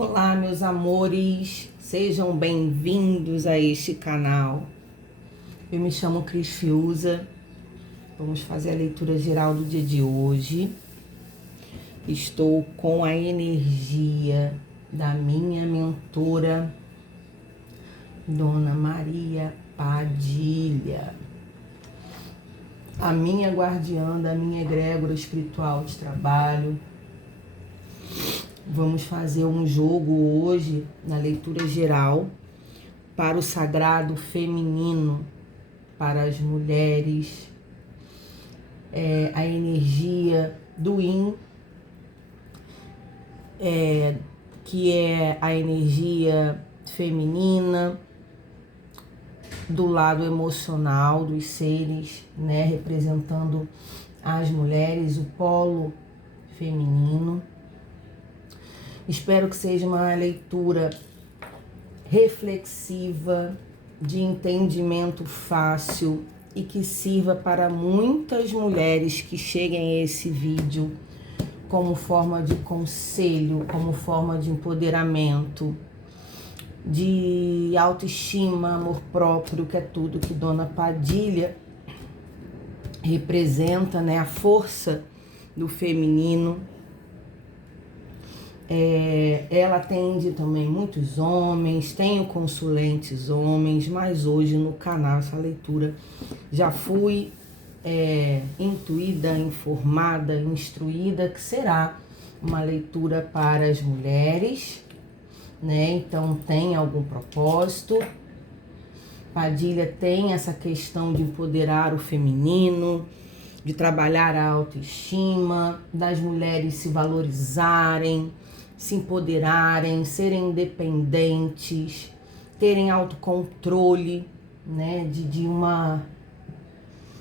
Olá, meus amores, sejam bem-vindos a este canal. Eu me chamo Cris Fiuza, vamos fazer a leitura geral do dia de hoje. Estou com a energia da minha mentora, Dona Maria Padilha, a minha guardiã da minha egrégora espiritual de trabalho. Vamos fazer um jogo hoje na leitura geral para o sagrado feminino, para as mulheres, a energia do Yin, que é a energia feminina, do lado emocional dos seres, né, representando as mulheres, o polo feminino. Espero que seja uma leitura reflexiva, de entendimento fácil e que sirva para muitas mulheres que cheguem a esse vídeo como forma de conselho, como forma de empoderamento, de autoestima, amor próprio, que é tudo que Dona Padilha representa, né? A força do feminino. Ela atende também muitos homens, tenho consulentes homens, mas hoje no canal, essa leitura, já fui intuída, informada, instruída que será uma leitura para as mulheres, né? Então tem algum propósito. Padilha tem essa questão de empoderar o feminino, de trabalhar a autoestima, das mulheres se valorizarem, se empoderarem, serem independentes, terem autocontrole, né,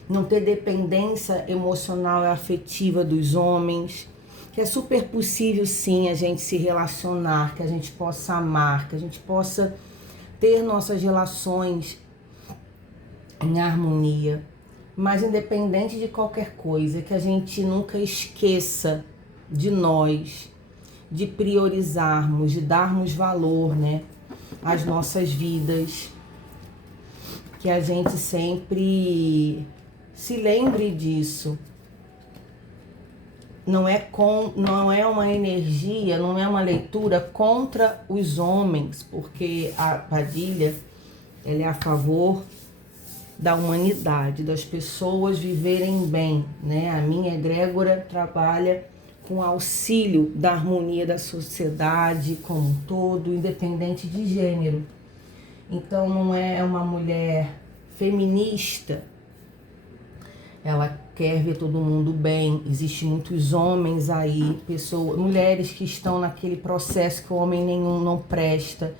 não ter dependência emocional e afetiva dos homens, que é super possível sim a gente se relacionar, que a gente possa amar, que a gente possa ter nossas relações em harmonia, mas independente de qualquer coisa, que a gente nunca esqueça de nós, de priorizarmos, de darmos valor, né, às nossas vidas, que a gente sempre se lembre disso. Não é uma energia, não é uma leitura contra os homens, porque a Padilha, ela é a favor da humanidade, das pessoas viverem bem, né? A minha egrégora trabalha com auxílio da harmonia da sociedade como um todo, independente de gênero. Então não é uma mulher feminista, ela quer ver todo mundo bem. Existem muitos homens aí, mulheres que estão naquele processo que o homem nenhum não presta.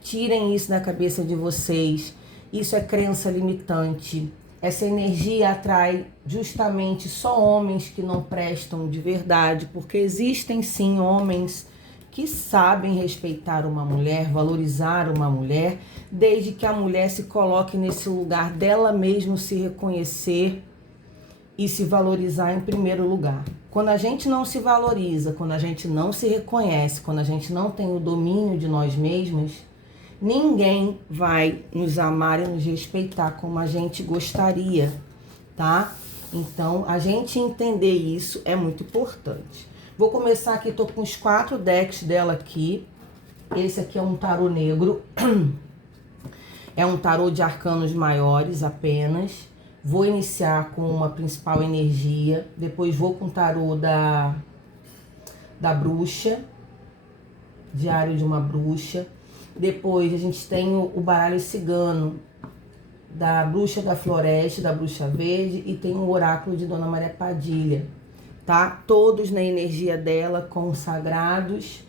Tirem isso da cabeça de vocês, isso é crença limitante. Essa energia atrai justamente só homens que não prestam de verdade, porque existem sim homens que sabem respeitar uma mulher, valorizar uma mulher, desde que a mulher se coloque nesse lugar dela mesma, se reconhecer e se valorizar em primeiro lugar. Quando a gente não se valoriza, quando a gente não se reconhece, quando a gente não tem o domínio de nós mesmos, ninguém vai nos amar e nos respeitar como a gente gostaria, tá? Então, a gente entender isso é muito importante. Vou começar aqui, tô com os 4 decks dela aqui. Esse aqui é um tarô negro. É um tarô de arcanos maiores apenas. Vou iniciar com uma principal energia. Depois vou com o tarô da bruxa. Diário de uma bruxa. Depois a gente tem o baralho cigano, da bruxa da floresta, da bruxa verde, e tem o oráculo de Dona Maria Padilha, tá? Todos na energia dela, consagrados.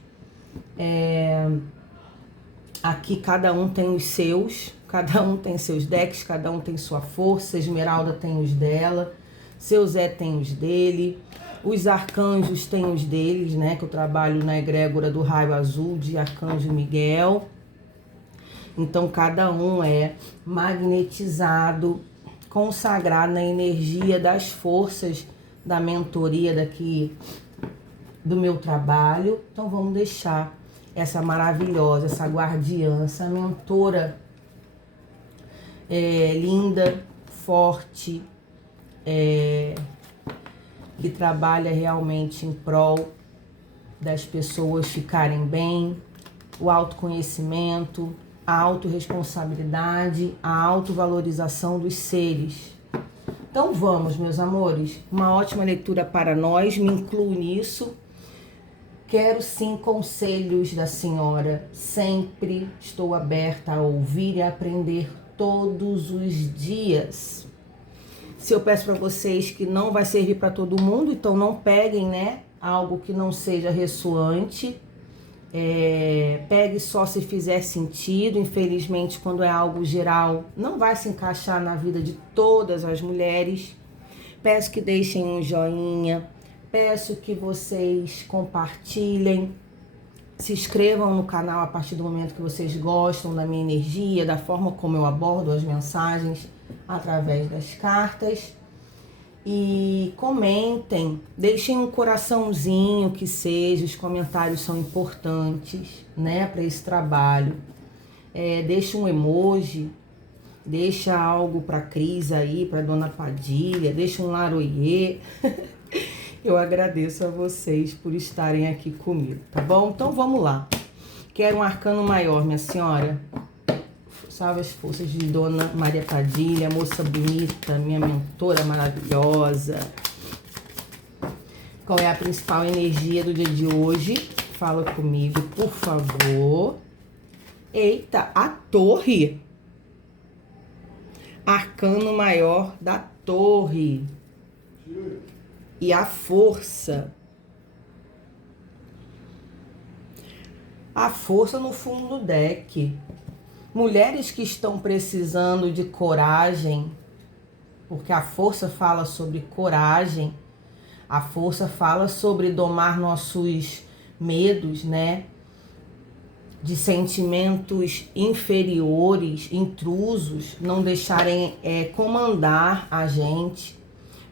Aqui cada um tem os seus, cada um tem seus decks, cada um tem sua força. Esmeralda tem os dela, seu Zé tem os dele, os arcanjos têm os deles, né? Que eu trabalho na egrégora do raio azul de Arcanjo Miguel. Então, cada um é magnetizado, consagrado na energia das forças da mentoria daqui do meu trabalho. Então, vamos deixar essa maravilhosa, essa guardiã, essa mentora linda, forte, que trabalha realmente em prol das pessoas ficarem bem, o autoconhecimento, a autorresponsabilidade, a autovalorização dos seres. Então vamos, meus amores, uma ótima leitura para nós, me incluo nisso. Quero sim conselhos da senhora, sempre estou aberta a ouvir e a aprender todos os dias. Se eu peço para vocês que não vai servir para todo mundo, então não peguem, né, algo que não seja ressoante. Pegue só se fizer sentido. Infelizmente, quando é algo geral, não vai se encaixar na vida de todas as mulheres. Peço que deixem um joinha, peço que vocês compartilhem, se inscrevam no canal a partir do momento que vocês gostam da minha energia, da forma como eu abordo as mensagens através das cartas. E comentem, deixem um coraçãozinho que seja, os comentários são importantes, né, para esse trabalho. Deixa um emoji, deixa algo para Cris aí, para Dona Padilha, deixa um laroiê. Eu agradeço a vocês por estarem aqui comigo, tá bom? Então vamos lá. Quero um arcano maior, minha senhora. Salve as forças de Dona Maria Padilha, moça bonita, minha mentora maravilhosa. Qual é a principal energia do dia de hoje? Fala comigo, por favor. Eita, a torre. Arcano maior da torre. E a força. A força no fundo do deck. Mulheres que estão precisando de coragem, porque a força fala sobre coragem, a força fala sobre domar nossos medos, né? De sentimentos inferiores, intrusos, não deixarem comandar a gente.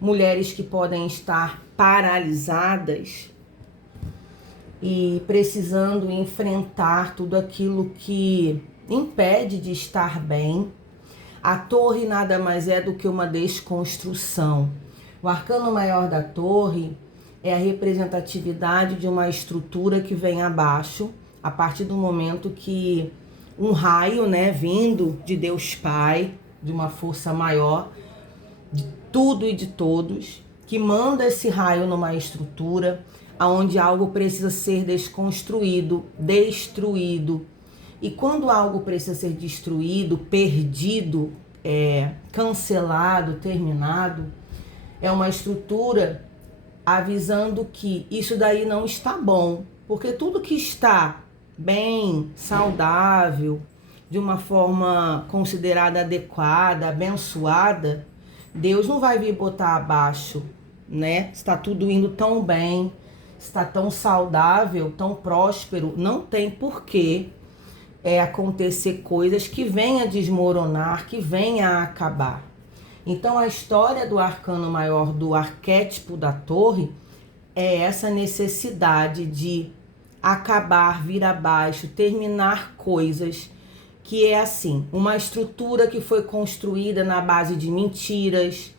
Mulheres que podem estar paralisadas e precisando enfrentar tudo aquilo que impede de estar bem. A torre nada mais é do que uma desconstrução. O arcano maior da torre é a representatividade de uma estrutura que vem abaixo, a partir do momento que um raio, né, vindo de Deus Pai, de uma força maior, de tudo e de todos, que manda esse raio numa estrutura onde algo precisa ser desconstruído, destruído. E quando algo precisa ser destruído, perdido, cancelado, terminado, é uma estrutura avisando que isso daí não está bom. Porque tudo que está bem, saudável, de uma forma considerada adequada, abençoada, Deus não vai vir botar abaixo, né? Está tudo indo tão bem, está tão saudável, tão próspero, não tem porquê acontecer coisas que venham a desmoronar, que venham a acabar. Então a história do arcano maior, do arquétipo da torre, é essa necessidade de acabar, vir abaixo, terminar coisas que é assim, uma estrutura que foi construída na base de mentiras,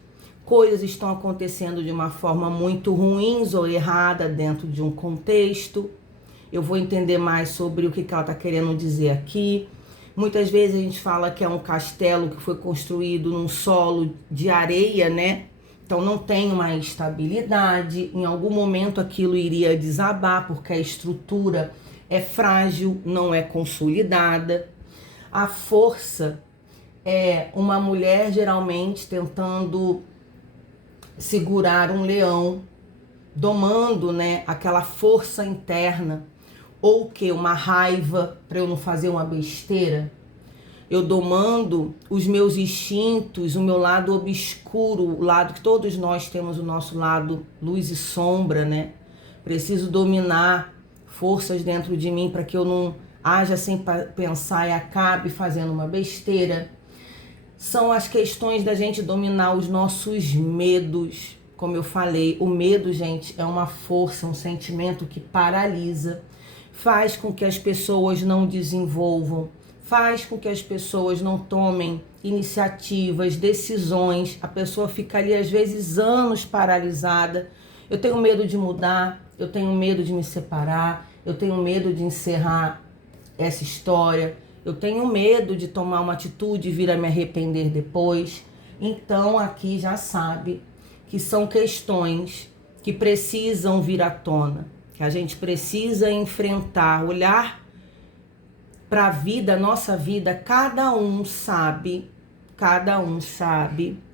coisas estão acontecendo de uma forma muito ruins ou errada dentro de um contexto. Eu vou entender mais sobre o que ela está querendo dizer aqui. Muitas vezes a gente fala que é um castelo que foi construído num solo de areia, né? Então não tem uma estabilidade. Em algum momento aquilo iria desabar, porque a estrutura é frágil, não é consolidada. A força é uma mulher geralmente tentando segurar um leão, domando, né, aquela força interna. Ou que uma raiva para eu não fazer uma besteira. Eu domando os meus instintos, o meu lado obscuro, o lado que todos nós temos, o nosso lado luz e sombra, né? Preciso dominar forças dentro de mim para que eu não haja sem pensar e acabe fazendo uma besteira. São as questões da gente dominar os nossos medos. Como eu falei, o medo, gente, é uma força, um sentimento que paralisa. faz com que as pessoas não desenvolvam, faz com que as pessoas não tomem iniciativas, decisões. A pessoa fica ali às vezes anos paralisada. Eu tenho medo de mudar, eu tenho medo de me separar, eu tenho medo de encerrar essa história, eu tenho medo de tomar uma atitude e vir a me arrepender depois. Então aqui já sabe que são questões que precisam vir à tona, que a gente precisa enfrentar, olhar para a vida, nossa vida. Cada um sabe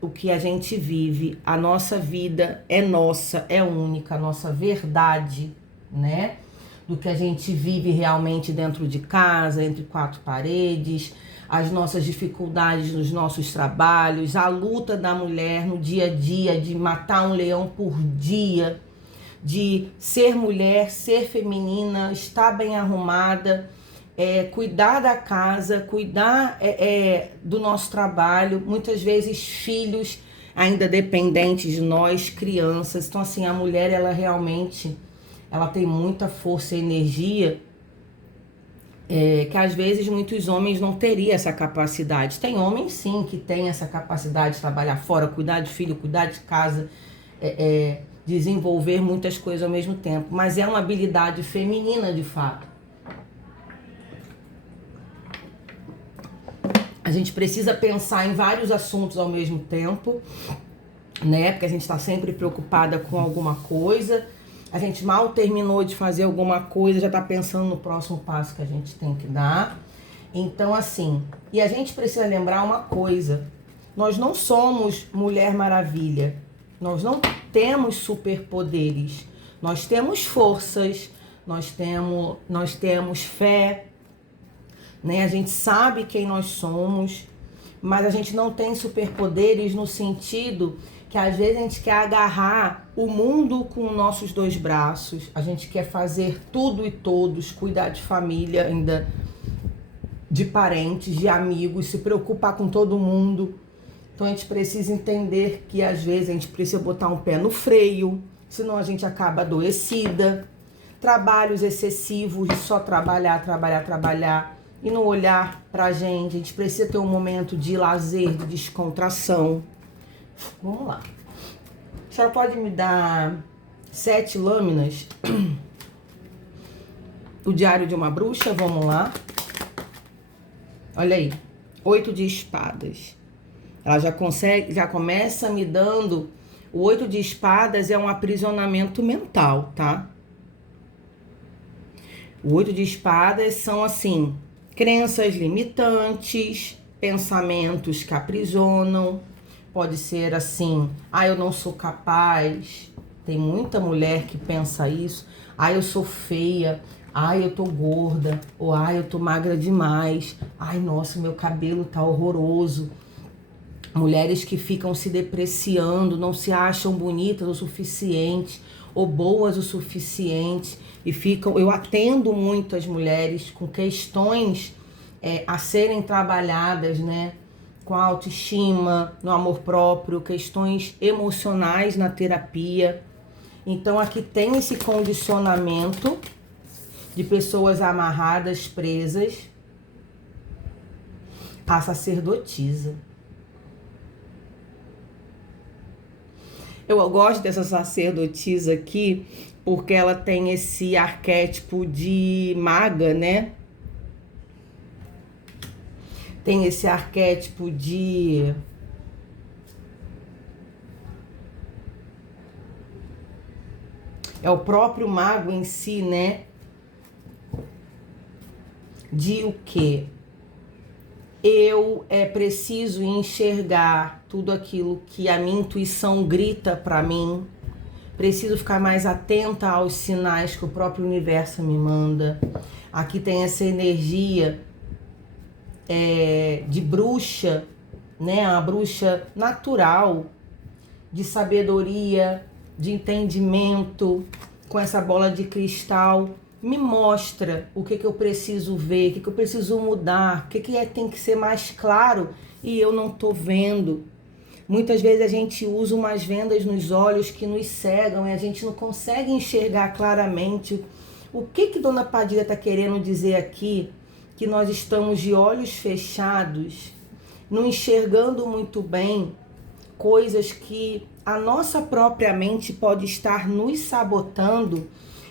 o que a gente vive. A nossa vida é nossa, é única, a nossa verdade, né? Do que a gente vive realmente dentro de casa, entre quatro paredes, as nossas dificuldades nos nossos trabalhos, a luta da mulher no dia a dia, de matar um leão por dia, de ser mulher, ser feminina, estar bem arrumada, cuidar da casa, cuidar do nosso trabalho, muitas vezes filhos ainda dependentes de nós, crianças. Então assim, a mulher, ela realmente, ela tem muita força e energia, que às vezes muitos homens não teriam essa capacidade. Tem homens sim que tem essa capacidade de trabalhar fora, cuidar de filho, cuidar de casa, desenvolver muitas coisas ao mesmo tempo, mas é uma habilidade feminina de fato. A gente precisa pensar em vários assuntos ao mesmo tempo, né? Porque a gente está sempre preocupada com alguma coisa. A gente mal terminou de fazer alguma coisa, já está pensando no próximo passo que a gente tem que dar. Então, assim, e a gente precisa lembrar uma coisa: nós não somos Mulher Maravilha, nós não temos superpoderes, nós temos forças, nós temos fé, né? A gente sabe quem nós somos, mas a gente não tem superpoderes no sentido que às vezes a gente quer agarrar o mundo com nossos dois braços, a gente quer fazer tudo e todos, cuidar de família, ainda de parentes, de amigos, se preocupar com todo mundo. Então a gente precisa entender que às vezes a gente precisa botar um pé no freio, senão a gente acaba adoecida. Trabalhos excessivos de só trabalhar e não olhar pra gente. A gente precisa ter um momento de lazer, de descontração. Vamos lá. A senhora pode me dar 7 lâminas? O Diário de uma Bruxa, vamos lá. Olha aí, 8 de espadas. Ela já começa me dando... O 8 de espadas é um aprisionamento mental, tá? O 8 de espadas são, assim, crenças limitantes, pensamentos que aprisionam. Pode ser assim, eu não sou capaz. Tem muita mulher que pensa isso. Eu sou feia. Eu tô gorda. Ou eu tô magra demais. Nossa, meu cabelo tá horroroso. Mulheres que ficam se depreciando, não se acham bonitas o suficiente ou boas o suficiente e ficam... Eu atendo muitas mulheres com questões a serem trabalhadas, né? Com a autoestima, no amor próprio, questões emocionais na terapia. Então aqui tem esse condicionamento de pessoas amarradas, presas à sacerdotisa. Eu gosto dessa sacerdotisa aqui porque ela tem esse arquétipo de maga, né? Tem esse arquétipo de... É o próprio mago em si, né? De o quê? Eu preciso enxergar tudo aquilo que a minha intuição grita para mim. Preciso ficar mais atenta aos sinais que o próprio universo me manda. Aqui tem essa energia de bruxa, né? Uma bruxa natural, de sabedoria, de entendimento, com essa bola de cristal. Me mostra o que eu preciso ver, o que eu preciso mudar, o que tem que ser mais claro e eu não tô vendo. Muitas vezes a gente usa umas vendas nos olhos que nos cegam e a gente não consegue enxergar claramente O que Dona Padilha está querendo dizer aqui? Que nós estamos de olhos fechados, não enxergando muito bem coisas que a nossa própria mente pode estar nos sabotando,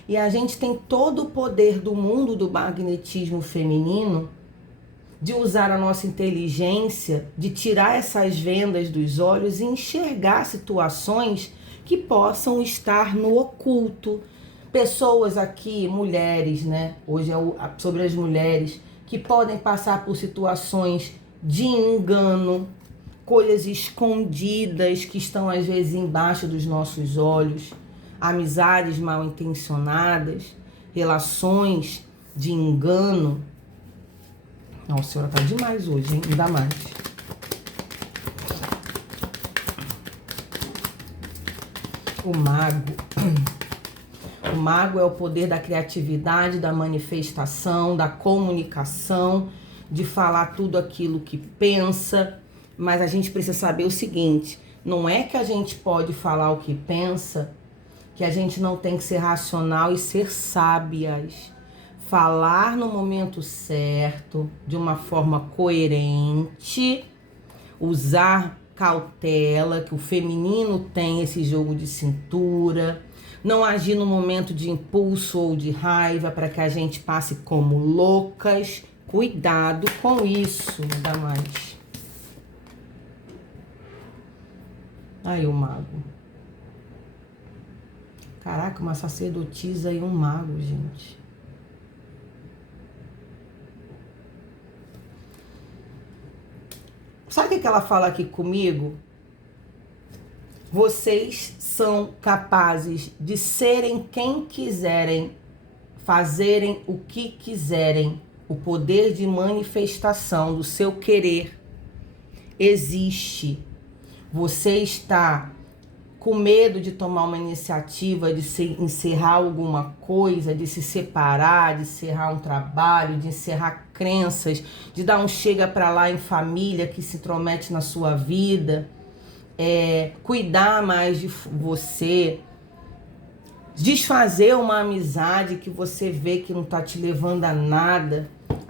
e a gente tem todo o poder do mundo do magnetismo feminino de usar a nossa inteligência, de tirar essas vendas dos olhos e enxergar situações que possam estar no oculto. Pessoas aqui, mulheres, né? Hoje é sobre as mulheres, que podem passar por situações de engano, coisas escondidas que estão às vezes embaixo dos nossos olhos, amizades mal intencionadas, relações de engano. Nossa, a senhora tá demais hoje, hein? Ainda mais. O mago. O mago é o poder da criatividade, da manifestação, da comunicação, de falar tudo aquilo que pensa. Mas a gente precisa saber o seguinte, não é que a gente pode falar o que pensa, que a gente não tem que ser racional e ser sábias. Falar no momento certo, de uma forma coerente, usar cautela, que o feminino tem esse jogo de cintura, não agir no momento de impulso ou de raiva para que a gente passe como loucas. Cuidado com isso, ainda mais. Aí o mago. Caraca, uma sacerdotisa e um mago, gente. Sabe o que ela fala aqui comigo? Vocês são capazes de serem quem quiserem, fazerem o que quiserem. O poder de manifestação do seu querer existe. Você está com medo de tomar uma iniciativa, de se encerrar alguma coisa, de se separar, de encerrar um trabalho, de encerrar crenças, de dar um chega pra lá em família que se intromete na sua vida, cuidar mais de você, desfazer uma amizade que você vê que não tá te levando a nada,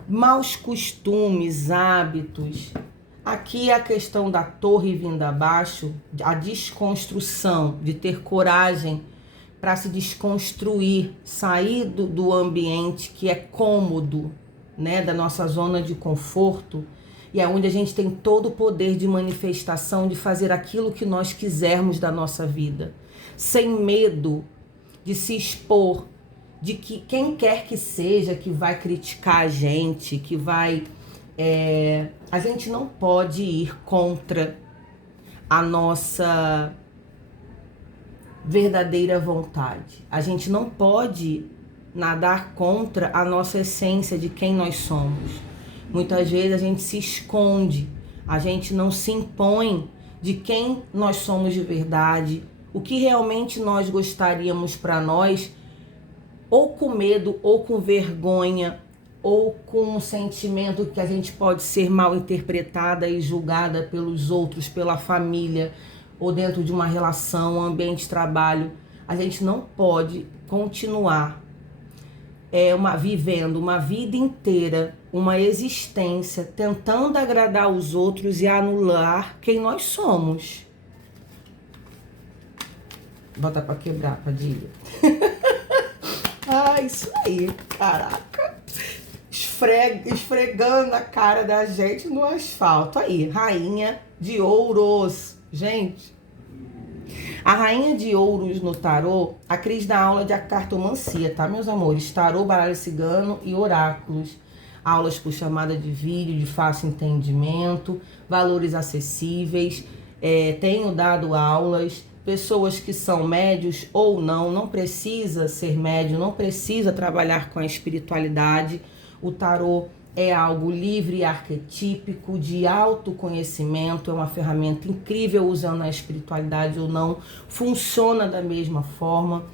maus costumes, hábitos. Aqui é a questão da torre vindo abaixo, a desconstrução, de ter coragem para se desconstruir, sair do ambiente que é cômodo, né, da nossa zona de conforto, e é onde a gente tem todo o poder de manifestação, de fazer aquilo que nós quisermos da nossa vida, sem medo de se expor, de que quem quer que seja que vai criticar a gente, que vai... a gente não pode ir contra a nossa verdadeira vontade. A gente não pode nadar contra a nossa essência de quem nós somos. Muitas vezes a gente se esconde, a gente não se impõe de quem nós somos de verdade, o que realmente nós gostaríamos para nós, ou com medo, ou com vergonha, ou com um sentimento que a gente pode ser mal interpretada e julgada pelos outros, pela família, ou dentro de uma relação, um ambiente de trabalho. A gente não pode continuar vivendo uma vida inteira, uma existência, tentando agradar os outros e anular quem nós somos. Bota pra quebrar, Padilha. Ah, isso aí, caraca. Esfregando a cara da gente no asfalto. Aí, rainha de ouros. Gente, a rainha de ouros no tarô, a Cris dá aula de cartomancia, tá, meus amores? Tarô, baralho cigano e oráculos. Aulas por chamada de vídeo, de fácil entendimento, valores acessíveis. Tenho dado aulas. Pessoas que são médios ou não precisa ser médio, não precisa trabalhar com a espiritualidade. O tarô é algo livre e arquetípico, de autoconhecimento, é uma ferramenta incrível, usando a espiritualidade ou não, funciona da mesma forma.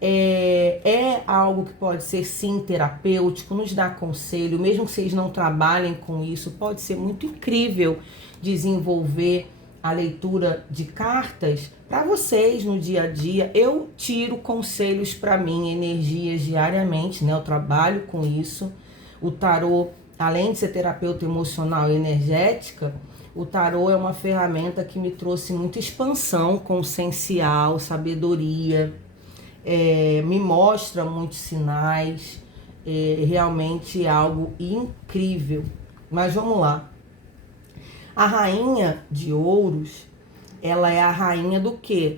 É algo que pode ser sim terapêutico, nos dá conselho, mesmo que vocês não trabalhem com isso, pode ser muito incrível desenvolver a leitura de cartas para vocês no dia a dia. Eu tiro conselhos para mim, energias diariamente, né? Eu trabalho com isso. O tarô, além de ser terapeuta emocional e energética, o tarô é uma ferramenta que me trouxe muita expansão consciencial, sabedoria, me mostra muitos sinais, realmente é algo incrível. Mas vamos lá. A rainha de ouros, ela é a rainha do quê?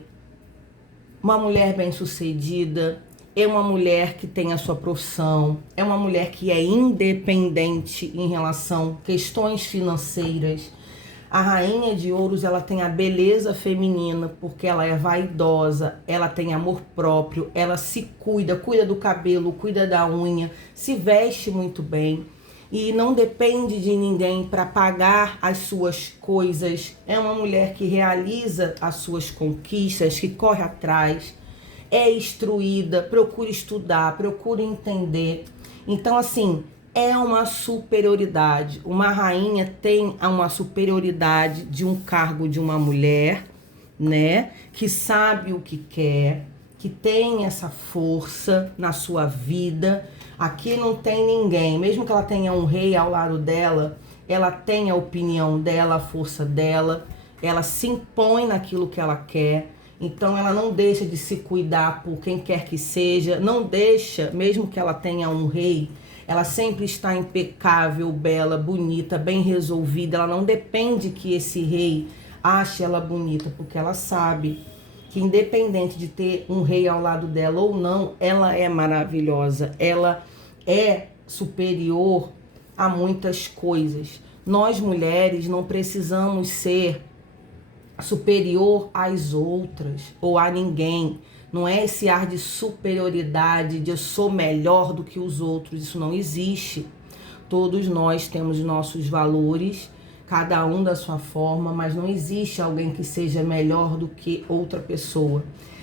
Uma mulher bem-sucedida, é uma mulher que tem a sua profissão, é uma mulher que é independente em relação a questões financeiras. A rainha de ouros, ela tem a beleza feminina, porque ela é vaidosa, ela tem amor próprio, ela se cuida, cuida do cabelo, cuida da unha, se veste muito bem e não depende de ninguém para pagar as suas coisas. É uma mulher que realiza as suas conquistas, que corre atrás, é instruída, procura estudar, procura entender. Então, assim, é uma superioridade. Uma rainha tem uma superioridade de um cargo de uma mulher, né? Que sabe o que quer, que tem essa força na sua vida. Aqui não tem ninguém, mesmo que ela tenha um rei ao lado dela, ela tem a opinião dela, a força dela, ela se impõe naquilo que ela quer. Então ela não deixa de se cuidar por quem quer que seja, não deixa, mesmo que ela tenha um rei, ela sempre está impecável, bela, bonita, bem resolvida. Ela não depende que esse rei ache ela bonita, porque ela sabe que independente de ter um rei ao lado dela ou não, ela é maravilhosa, ela é superior a muitas coisas. Nós mulheres não precisamos ser superior às outras ou a ninguém. Não é esse ar de superioridade, de eu sou melhor do que os outros. Isso não existe. Todos nós temos nossos valores, cada um da sua forma, mas não existe alguém que seja melhor do que outra pessoa.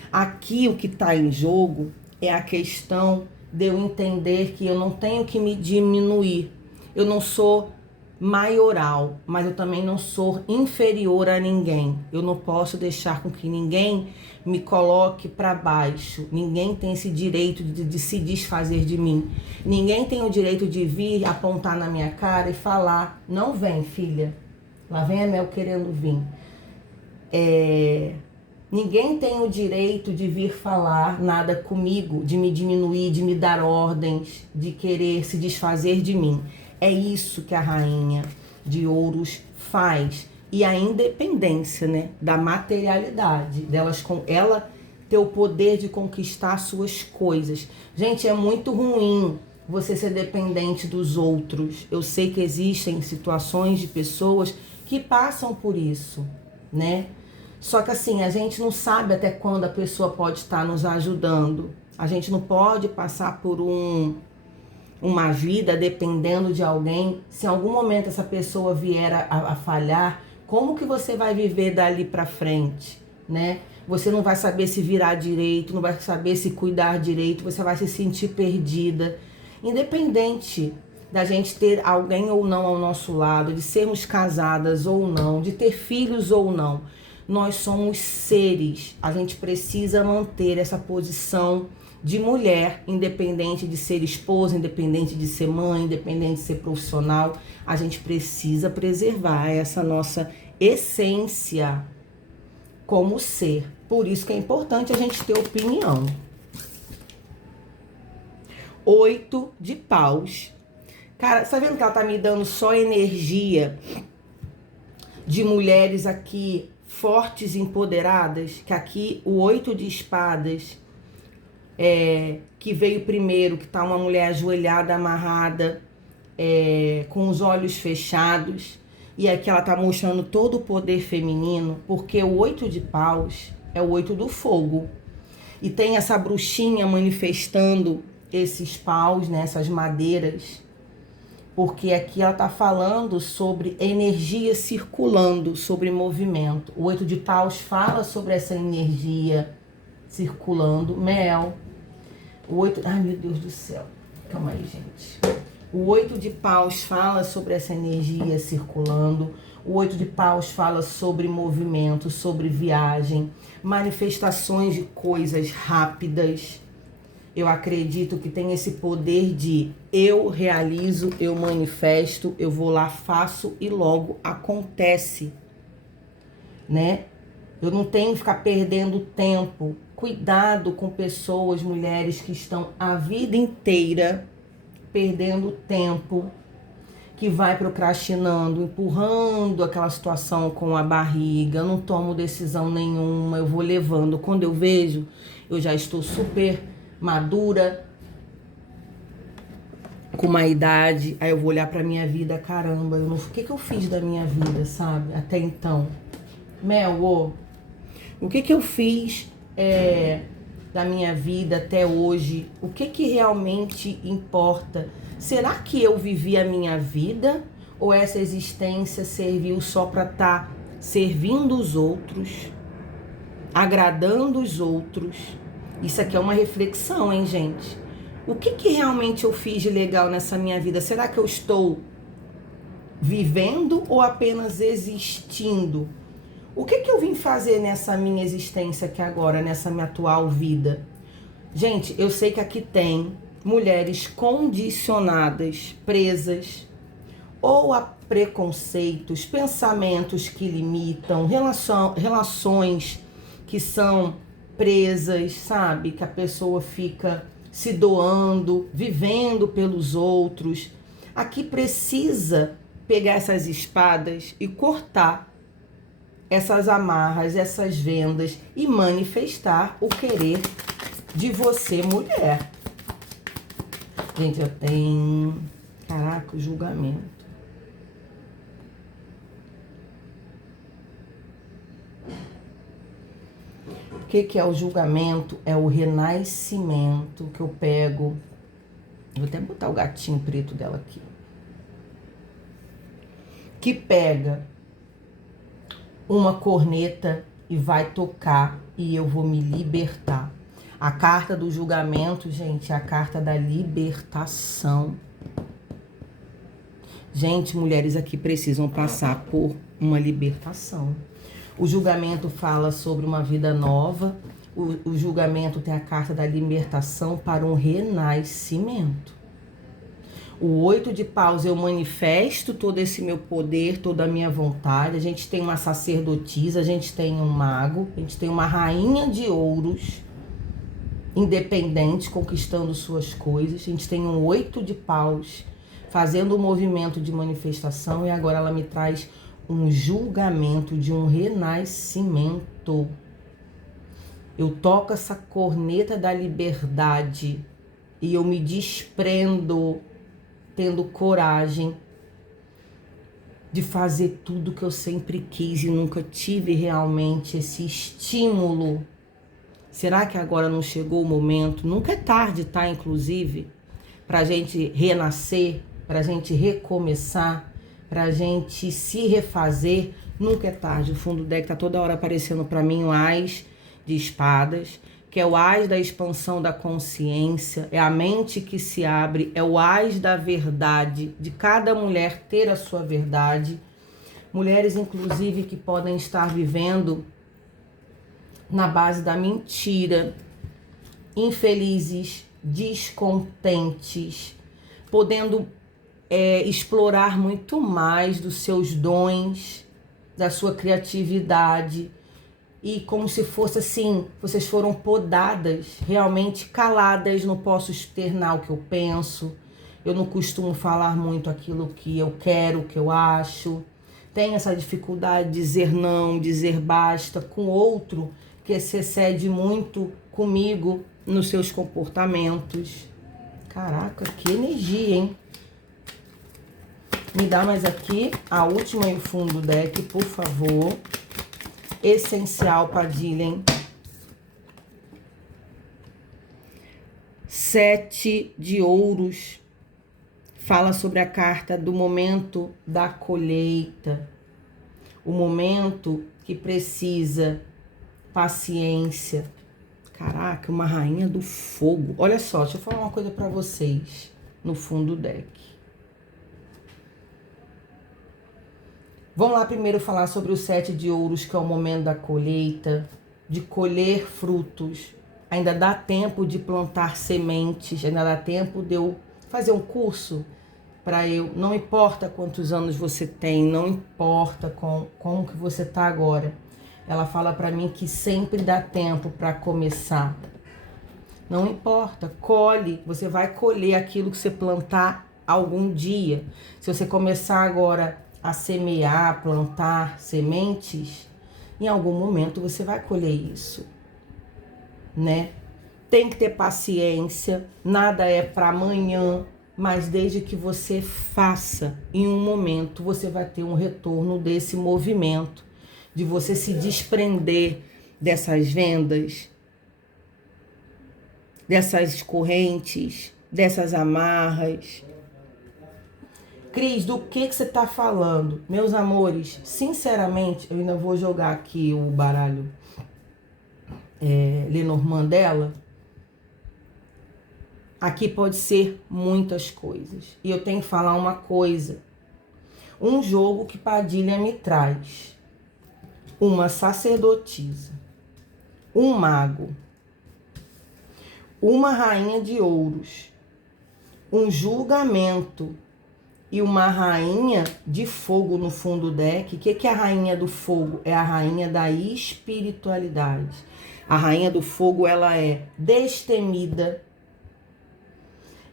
Aqui o que está em jogo é a questão de eu entender que eu não tenho que me diminuir. Eu não sou maioral, mas eu também não sou inferior a ninguém. Eu não posso deixar com que ninguém me coloque para baixo. Ninguém tem esse direito de se desfazer de mim. Ninguém tem o direito de vir apontar na minha cara e falar: não vem, filha, lá vem a Mel querendo vir. Ninguém tem o direito de vir falar nada comigo, de me diminuir, de me dar ordens, de querer se desfazer de mim. É isso que a rainha de ouros faz. E a independência, né, da materialidade, ela ter o poder de conquistar suas coisas. Gente, é muito ruim você ser dependente dos outros. Eu sei que existem situações de pessoas que passam por isso, né? Só que assim, a gente não sabe até quando a pessoa pode estar nos ajudando. A gente não pode passar por uma vida dependendo de alguém. Se em algum momento essa pessoa vier a falhar, como que você vai viver dali para frente, né? Você não vai saber se virar direito, não vai saber se cuidar direito, você vai se sentir perdida. Independente da gente ter alguém ou não ao nosso lado, de sermos casadas ou não, de ter filhos ou não, nós somos seres. A gente precisa manter essa posição de mulher, independente de ser esposa, independente de ser mãe, independente de ser profissional. A gente precisa preservar essa nossa essência como ser. Por isso que é importante a gente ter opinião. 8 de paus. Cara, tá vendo que ela tá me dando só energia de mulheres aqui fortes e empoderadas? Que aqui o 8 de espadas, que veio primeiro, que tá uma mulher ajoelhada, amarrada, com os olhos fechados. E aqui ela tá mostrando todo o poder feminino, porque o 8 de paus é o 8 do fogo. E tem essa bruxinha manifestando esses paus, né, essas madeiras, porque aqui ela tá falando sobre energia circulando, sobre movimento. O 8 de paus fala sobre essa energia circulando. Mel. O 8... Ai, meu Deus do céu. Calma aí, gente. O 8 de paus fala sobre essa energia circulando. O 8 de paus fala sobre movimento, sobre viagem, manifestações de coisas rápidas. Eu acredito que tem esse poder de eu realizo, eu manifesto, eu vou lá, faço e logo acontece, né? Eu não tenho que ficar perdendo tempo. Cuidado com pessoas, mulheres que estão a vida inteira perdendo tempo, que vai procrastinando, empurrando aquela situação com a barriga, eu não tomo decisão nenhuma, eu vou levando. Quando eu vejo, eu já estou super madura, com uma idade, aí eu vou olhar pra minha vida, caramba, o que eu fiz da minha vida, sabe? Até então. Mel, o que eu fiz da minha vida até hoje? O que realmente importa? Será que eu vivi a minha vida? Ou essa existência serviu só pra estar servindo os outros, agradando os outros? Isso aqui é uma reflexão, hein, gente? O que realmente eu fiz de legal nessa minha vida? Será que eu estou vivendo ou apenas existindo? O que eu vim fazer nessa minha existência aqui agora, nessa minha atual vida? Gente, eu sei que aqui tem mulheres condicionadas, presas, ou a preconceitos, pensamentos que limitam, relações que são presas, sabe? Que a pessoa fica se doando, vivendo pelos outros. Aqui precisa pegar essas espadas e cortar essas amarras, essas vendas e manifestar o querer de você, mulher. Gente, eu tenho... Caraca, o julgamento. O que é o julgamento? É o renascimento que eu pego. Vou até botar o gatinho preto dela aqui. Que pega uma corneta e vai tocar e eu vou me libertar. A carta do julgamento, gente, é a carta da libertação. Gente, mulheres aqui precisam passar por uma libertação. O julgamento fala sobre uma vida nova. O julgamento tem a carta da libertação para um renascimento. O 8 de paus, eu manifesto todo esse meu poder, toda a minha vontade. A gente tem uma sacerdotisa, a gente tem um mago, a gente tem uma rainha de ouros, independente, conquistando suas coisas. A gente tem um 8 de paus, fazendo um movimento de manifestação. E agora ela me traz um julgamento de um renascimento. Eu toco essa corneta da liberdade e eu me desprendo, tendo coragem de fazer tudo que eu sempre quis e nunca tive realmente esse estímulo. Será que agora não chegou o momento? Nunca é tarde, tá? Inclusive, pra gente renascer, pra gente recomeçar, pra gente se refazer. Nunca é tarde. O fundo do deck tá toda hora aparecendo pra mim o Ás de espadas, que é o Ás da expansão da consciência, é a mente que se abre, é o Ás da verdade, de cada mulher ter a sua verdade. Mulheres, inclusive, que podem estar vivendo na base da mentira, infelizes, descontentes, podendo explorar muito mais dos seus dons, da sua criatividade, e como se fosse assim, vocês foram podadas, realmente caladas, não posso externar o que eu penso, eu não costumo falar muito aquilo que eu quero, o que eu acho, tenho essa dificuldade de dizer não, dizer basta com outro que se excede muito comigo nos seus comportamentos. Caraca, que energia, hein? Me dá mais aqui a última e o fundo do deck, por favor. Essencial, Padilha, hein? 7 de ouros. Fala sobre a carta do momento da colheita. O momento que precisa paciência. Caraca, uma rainha do fogo. Olha só, deixa eu falar uma coisa pra vocês no fundo do deck. Vamos lá primeiro falar sobre o 7 de ouros, que é o momento da colheita, de colher frutos. Ainda dá tempo de plantar sementes, ainda dá tempo de eu fazer um curso para eu, não importa quantos anos você tem, não importa como que você tá agora. Ela fala para mim que sempre dá tempo para começar. Não importa, colhe, você vai colher aquilo que você plantar algum dia. Se você começar agora a semear, plantar sementes, em algum momento você vai colher isso, né? Tem que ter paciência, nada é para amanhã, mas desde que você faça, em um momento você vai ter um retorno desse movimento, de você se desprender dessas vendas, dessas correntes, dessas amarras. Cris, do que você está falando? Meus amores, sinceramente, eu ainda vou jogar aqui o baralho Lenormand dela. Aqui pode ser muitas coisas. E eu tenho que falar uma coisa. Um jogo que Padilha me traz. Uma sacerdotisa. Um mago. Uma rainha de ouros. Um julgamento. E uma rainha de fogo no fundo do deck. O que é a rainha do fogo? É a rainha da espiritualidade. A rainha do fogo, ela é destemida.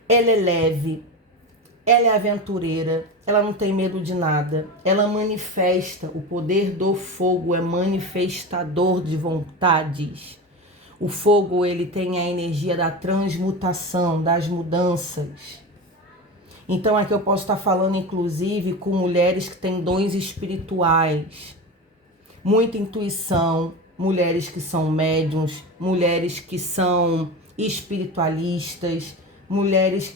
Ela é leve, ela é aventureira, ela não tem medo de nada, ela manifesta, o poder do fogo é manifestador de vontades. O fogo, ele tem a energia da transmutação, das mudanças. Então aqui eu posso estar falando inclusive com mulheres que têm dons espirituais, muita intuição, mulheres que são médiums, mulheres que são espiritualistas, mulheres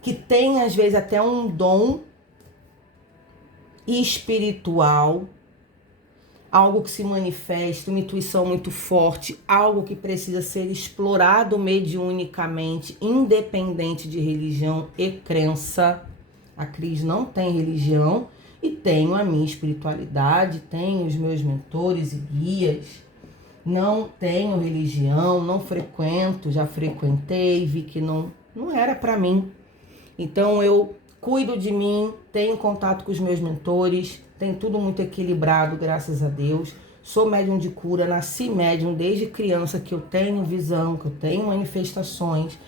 que têm às vezes até um dom espiritual, algo que se manifesta, uma intuição muito forte, algo que precisa ser explorado mediunicamente, independente de religião e crença. A Cris não tem religião e tenho a minha espiritualidade, tenho os meus mentores e guias. Não tenho religião, não frequento, já frequentei, vi que não era para mim. Então eu cuido de mim, tenho contato com os meus mentores, tem tudo muito equilibrado, graças a Deus. Sou médium de cura, nasci médium desde criança, que eu tenho visão, que eu tenho manifestações.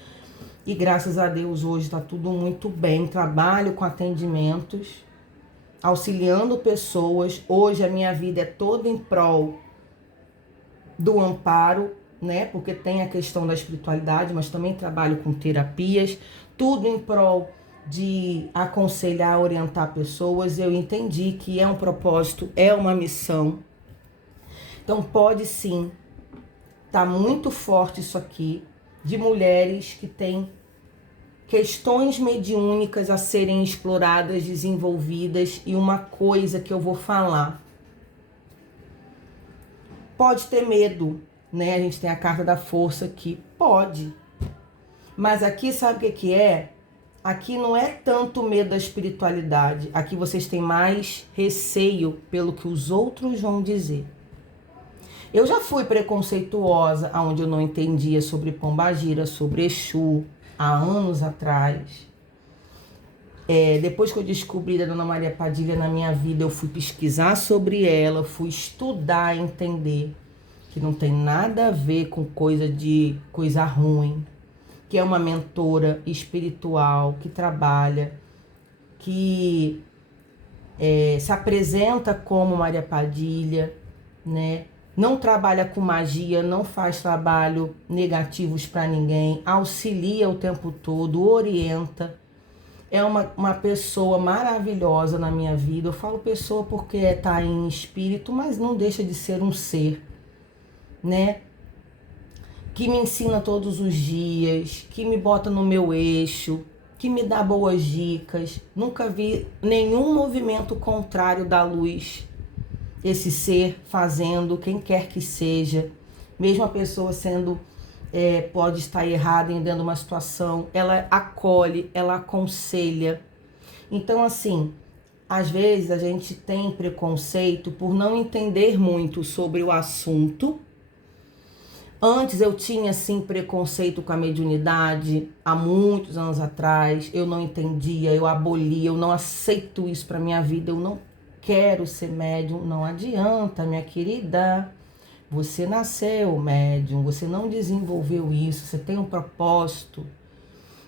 E graças a Deus hoje está tudo muito bem. Trabalho com atendimentos, auxiliando pessoas. Hoje a minha vida é toda em prol do amparo, né? Porque tem a questão da espiritualidade, mas também trabalho com terapias, tudo em prol de aconselhar, orientar pessoas. Eu entendi que é um propósito, é uma missão. Então pode sim, tá muito forte isso aqui, de mulheres que têm questões mediúnicas a serem exploradas, desenvolvidas. E uma coisa que eu vou falar, pode ter medo, né? A gente tem a carta da força aqui, pode. Mas aqui sabe o que é? Aqui não é tanto medo da espiritualidade. Aqui vocês têm mais receio pelo que os outros vão dizer. Eu já fui preconceituosa, onde eu não entendia sobre Pombagira, sobre Exu, há anos atrás. Depois que eu descobri a Dona Maria Padilha na minha vida, eu fui pesquisar sobre ela, fui estudar, entender que não tem nada a ver com coisa ruim, que é uma mentora espiritual, que trabalha, que se apresenta como Maria Padilha, né? Não trabalha com magia, não faz trabalho negativos para ninguém, auxilia o tempo todo, orienta. É uma pessoa maravilhosa na minha vida. Eu falo pessoa porque está em espírito, mas não deixa de ser um ser, né? Que me ensina todos os dias, que me bota no meu eixo, que me dá boas dicas. Nunca vi nenhum movimento contrário da luz. Esse ser fazendo, quem quer que seja, mesmo a pessoa sendo... pode estar errada em dentro de uma situação, ela acolhe, ela aconselha. Então, assim, às vezes a gente tem preconceito por não entender muito sobre o assunto. Antes eu tinha sim preconceito com a mediunidade, há muitos anos atrás, eu não entendia, eu abolia, eu não aceito isso para minha vida, eu não quero ser médium. Não adianta, minha querida, você nasceu médium, você não desenvolveu isso, você tem um propósito.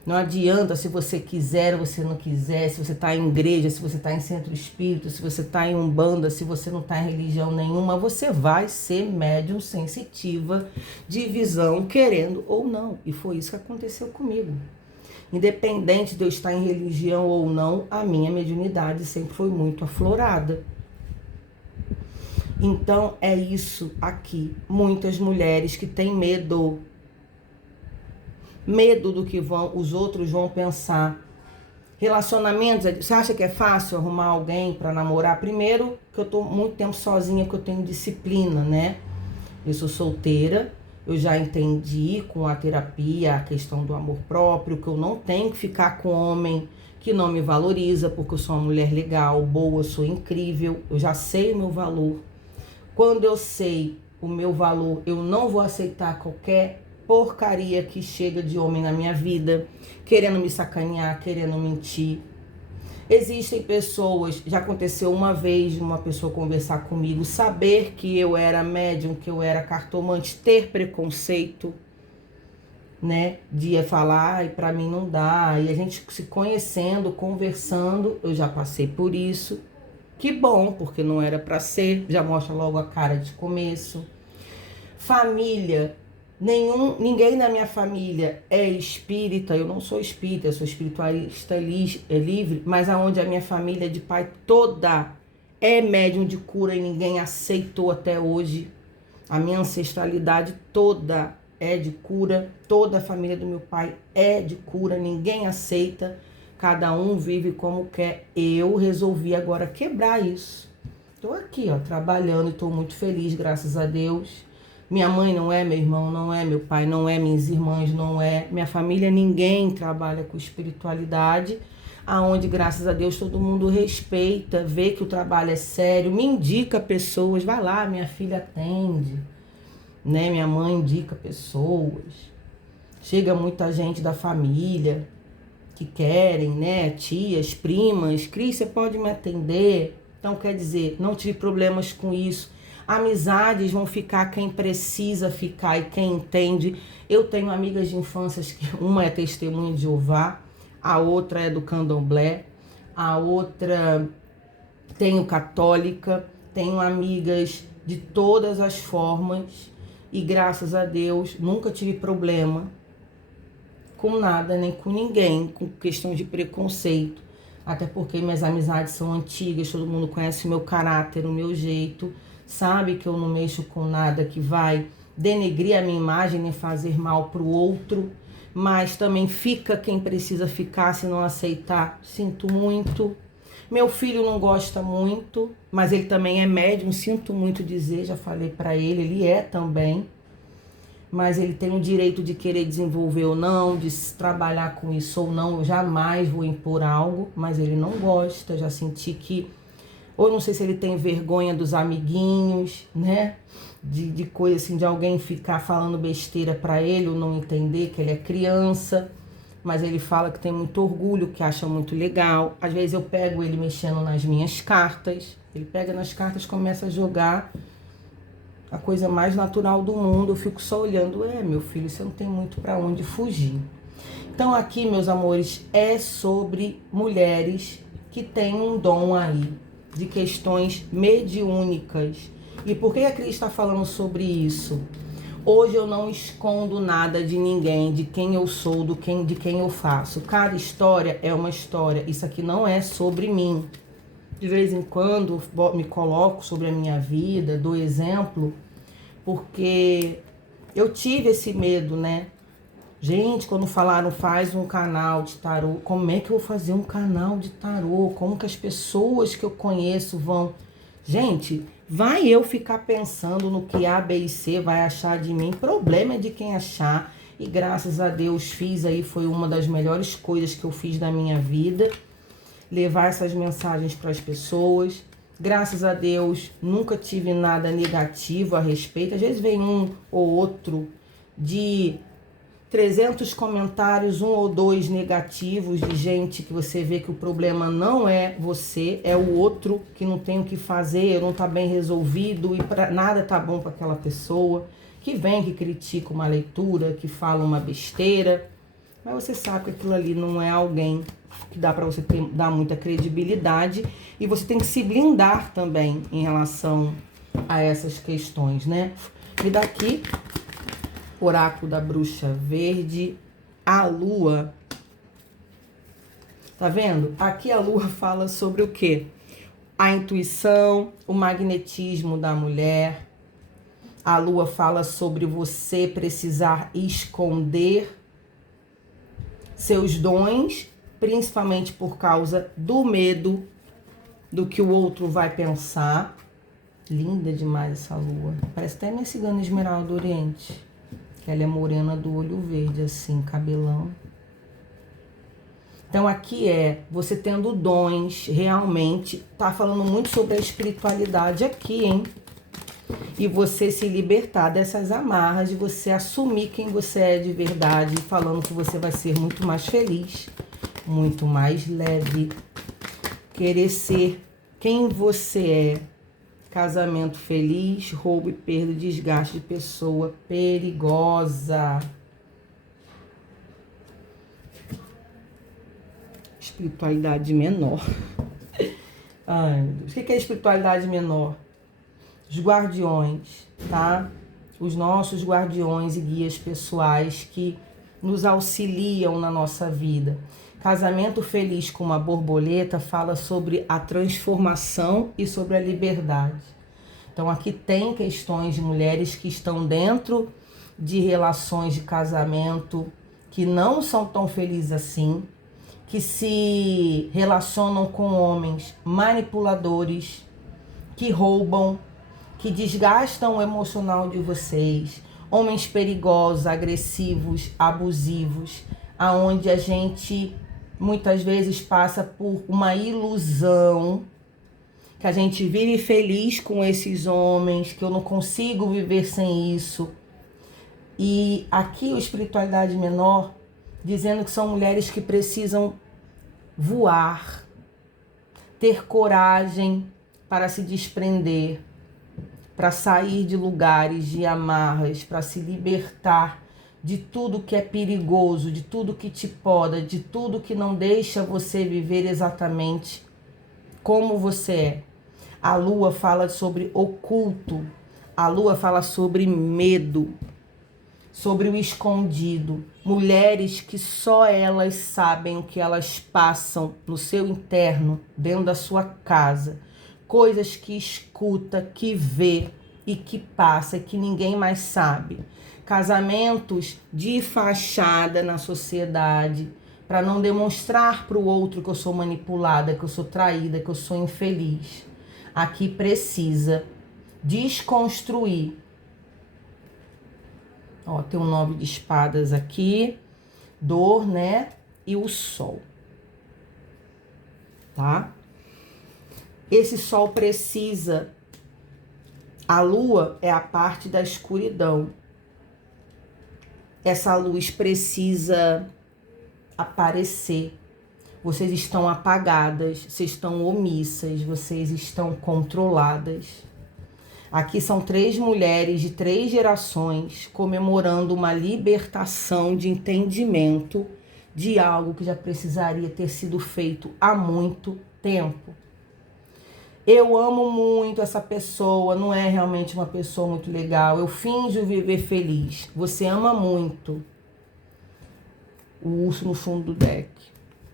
Não adianta se você quiser ou você não quiser, se você está em igreja, se você está em centro espírita, se você está em umbanda, se você não está em religião nenhuma, você vai ser médium sensitiva de visão, querendo ou não. E foi isso que aconteceu comigo. Independente de eu estar em religião ou não, a minha mediunidade sempre foi muito aflorada. Então é isso aqui. Muitas mulheres que têm medo do que os outros vão pensar. Relacionamentos, você acha que é fácil arrumar alguém para namorar? Primeiro, que eu tô muito tempo sozinha, porque eu tenho disciplina, né? Eu sou solteira, eu já entendi com a terapia a questão do amor próprio, que eu não tenho que ficar com homem que não me valoriza, porque eu sou uma mulher legal, boa, eu sou incrível, eu já sei o meu valor. Quando eu sei o meu valor, eu não vou aceitar qualquer porcaria que chega de homem na minha vida, querendo me sacanear, querendo mentir. Existem pessoas, já aconteceu uma vez uma pessoa conversar comigo, saber que eu era médium, que eu era cartomante, ter preconceito, né, de falar, e para mim não dá, e a gente se conhecendo, conversando, eu já passei por isso. Que bom, porque não era para ser, já mostra logo a cara de começo. Família, ninguém na minha família é espírita, eu não sou espírita, eu sou espiritualista livre, mas aonde a minha família de pai toda é médium de cura e ninguém aceitou até hoje. A minha ancestralidade toda é de cura, toda a família do meu pai é de cura, ninguém aceita, cada um vive como quer. Eu resolvi agora quebrar isso. Estou aqui, ó, trabalhando e estou muito feliz, graças a Deus. Minha mãe não é, meu irmão não é, meu pai não é, minhas irmãs não é, minha família, ninguém trabalha com espiritualidade, aonde, graças a Deus, todo mundo respeita, vê que o trabalho é sério, me indica pessoas, vai lá, minha filha atende, né? Minha mãe indica pessoas, chega muita gente da família que querem, né? Tias, primas, Cris, você pode me atender? Então, quer dizer, não tive problemas com isso. Amizades vão ficar quem precisa ficar e quem entende. Eu tenho amigas de infância, que uma é testemunha de Jeová, a outra é do candomblé, a outra tenho católica, tenho amigas de todas as formas e graças a Deus nunca tive problema com nada, nem com ninguém, com questão de preconceito. Até porque minhas amizades são antigas, todo mundo conhece o meu caráter, o meu jeito, sabe que eu não mexo com nada que vai denegrir a minha imagem, nem fazer mal para o outro, mas também fica quem precisa ficar, se não aceitar, sinto muito. Meu filho não gosta muito, mas ele também é médium, sinto muito dizer, já falei para ele é também, mas ele tem o direito de querer desenvolver ou não, de trabalhar com isso ou não, eu jamais vou impor algo, mas ele não gosta, já senti que, ou não sei se ele tem vergonha dos amiguinhos, né, de coisa assim, de alguém ficar falando besteira para ele ou não entender que ele é criança, mas ele fala que tem muito orgulho, que acha muito legal. Às vezes eu pego ele mexendo nas minhas cartas, ele pega nas cartas, começa a jogar, a coisa mais natural do mundo, eu fico só olhando, meu filho, você não tem muito para onde fugir. Então aqui, meus amores, é sobre mulheres que têm um dom aí, de questões mediúnicas. E por que a Cris está falando sobre isso? Hoje eu não escondo nada de ninguém, de quem eu sou, de quem eu faço. Cada história é uma história, isso aqui não é sobre mim. De vez em quando me coloco sobre a minha vida, dou exemplo, porque eu tive esse medo, né? Gente, quando falaram faz um canal de tarô, como é que eu vou fazer um canal de tarô? Como que as pessoas que eu conheço vão... Gente, vai eu ficar pensando no que A, B e C vai achar de mim? Problema é de quem achar. E graças a Deus fiz aí, foi uma das melhores coisas que eu fiz na minha vida. levar essas mensagens para as pessoas. Graças a Deus, nunca tive nada negativo a respeito. Às vezes vem um ou outro de 300 comentários, um ou dois negativos de gente que você vê que o problema não é você, é o outro que não tem o que fazer, não tá bem resolvido e nada tá bom para aquela pessoa, que vem, que critica uma leitura, que fala uma besteira, mas você sabe que aquilo ali não é alguém que dá para você dar muita credibilidade e você tem que se blindar também em relação a essas questões, né? E daqui... Oráculo da Bruxa Verde, a Lua. Tá vendo? Aqui a Lua fala sobre o quê? A intuição, o magnetismo da mulher. A Lua fala sobre você precisar esconder seus dons, principalmente por causa do medo do que o outro vai pensar. Linda demais essa Lua. Parece até minha cigana Esmeralda do Oriente. Ela é morena do olho verde, assim, cabelão. Então, aqui você tendo dons, realmente, tá falando muito sobre a espiritualidade aqui, hein? E você se libertar dessas amarras, de você assumir quem você é de verdade, falando que você vai ser muito mais feliz, muito mais leve. Querer ser quem você é. Casamento feliz, roubo e perda, desgaste de pessoa perigosa. Espiritualidade menor. Ai, meu Deus. O que é espiritualidade menor? Os guardiões, tá? Os nossos guardiões e guias pessoais que nos auxiliam na nossa vida. Casamento feliz com uma borboleta fala sobre a transformação e sobre a liberdade. Então aqui tem questões de mulheres que estão dentro de relações de casamento que não são tão felizes assim, que se relacionam com homens manipuladores, que roubam, que desgastam o emocional de vocês, homens perigosos, agressivos, abusivos, aonde a gente muitas vezes passa por uma ilusão, que a gente vive feliz com esses homens, que eu não consigo viver sem isso. E aqui a espiritualidade menor, dizendo que são mulheres que precisam voar, ter coragem para se desprender, para sair de lugares, de amarras, para se libertar de tudo que é perigoso, de tudo que te poda, de tudo que não deixa você viver exatamente como você é. A Lua fala sobre oculto, a Lua fala sobre medo, sobre o escondido. Mulheres que só elas sabem o que elas passam no seu interno, dentro da sua casa. Coisas que escuta, que vê e que passa, que ninguém mais sabe. Casamentos de fachada na sociedade, para não demonstrar para o outro que eu sou manipulada, que eu sou traída, que eu sou infeliz. Aqui precisa desconstruir. Ó, tem um 9 de espadas aqui, dor, né? E o sol. Tá? Esse sol precisa... A lua é a parte da escuridão. Essa luz precisa aparecer. Vocês estão apagadas, vocês estão omissas, vocês estão controladas. Aqui são 3 mulheres de 3 gerações comemorando uma libertação de entendimento de algo que já precisaria ter sido feito há muito tempo. Eu amo muito essa pessoa, não é realmente uma pessoa muito legal. Eu finjo viver feliz. Você ama muito. O urso no fundo do deck.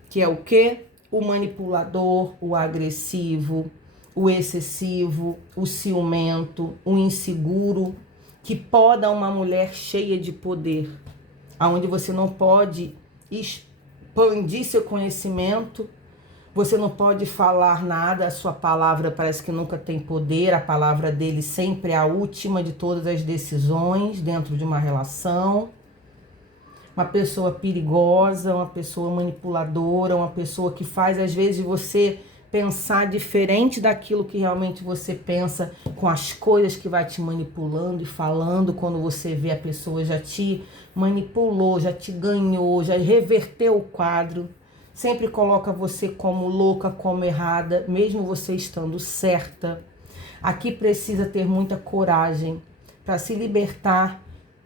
Que é o quê? O manipulador, o agressivo, o excessivo, o ciumento, o inseguro, que poda uma mulher cheia de poder, aonde você não pode expandir seu conhecimento, você não pode falar nada, a sua palavra parece que nunca tem poder, a palavra dele sempre é a última de todas as decisões dentro de uma relação. uma pessoa perigosa, uma pessoa manipuladora, uma pessoa que faz às vezes você pensar diferente daquilo que realmente você pensa, com as coisas que vai te manipulando e falando. Quando você vê, a pessoa já te manipulou, já te ganhou, já reverteu o quadro, sempre coloca você como louca, como errada, mesmo você estando certa. Aqui precisa ter muita coragem para se libertar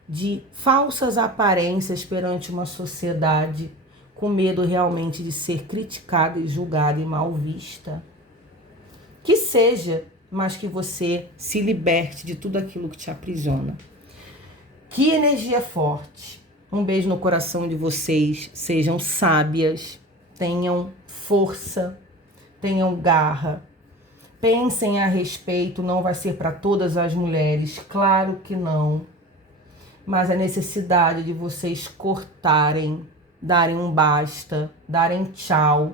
de falsas aparências perante uma sociedade, com medo realmente de ser criticada e julgada e mal vista. Que seja, mas que você se liberte de tudo aquilo que te aprisiona. Que energia forte. Um beijo no coração de vocês. Sejam sábias, tenham força, tenham garra. Pensem a respeito, não vai ser para todas as mulheres, claro que não. Mas a necessidade de vocês cortarem, darem um basta, darem tchau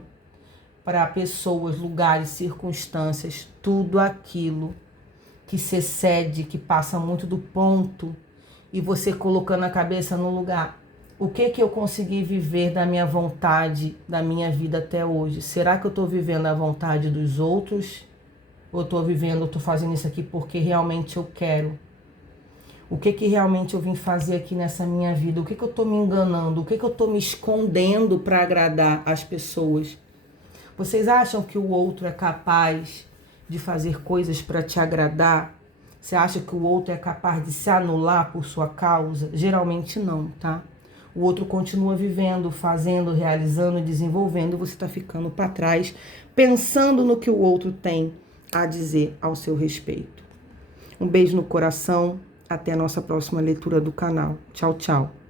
para pessoas, lugares, circunstâncias, tudo aquilo que se excede, que passa muito do ponto, e você colocando a cabeça no lugar. O que eu consegui viver da minha vontade, da minha vida até hoje? Será que eu estou vivendo a vontade dos outros? Ou estou fazendo isso aqui porque realmente eu quero? O que realmente eu vim fazer aqui nessa minha vida? O que eu estou me enganando? O que eu estou me escondendo para agradar as pessoas? Vocês acham que o outro é capaz de fazer coisas para te agradar? Você acha que o outro é capaz de se anular por sua causa? Geralmente não, tá? O outro continua vivendo, fazendo, realizando, desenvolvendo. Você está ficando para trás, pensando no que o outro tem a dizer ao seu respeito. Um beijo no coração. Até a nossa próxima leitura do canal. Tchau, tchau.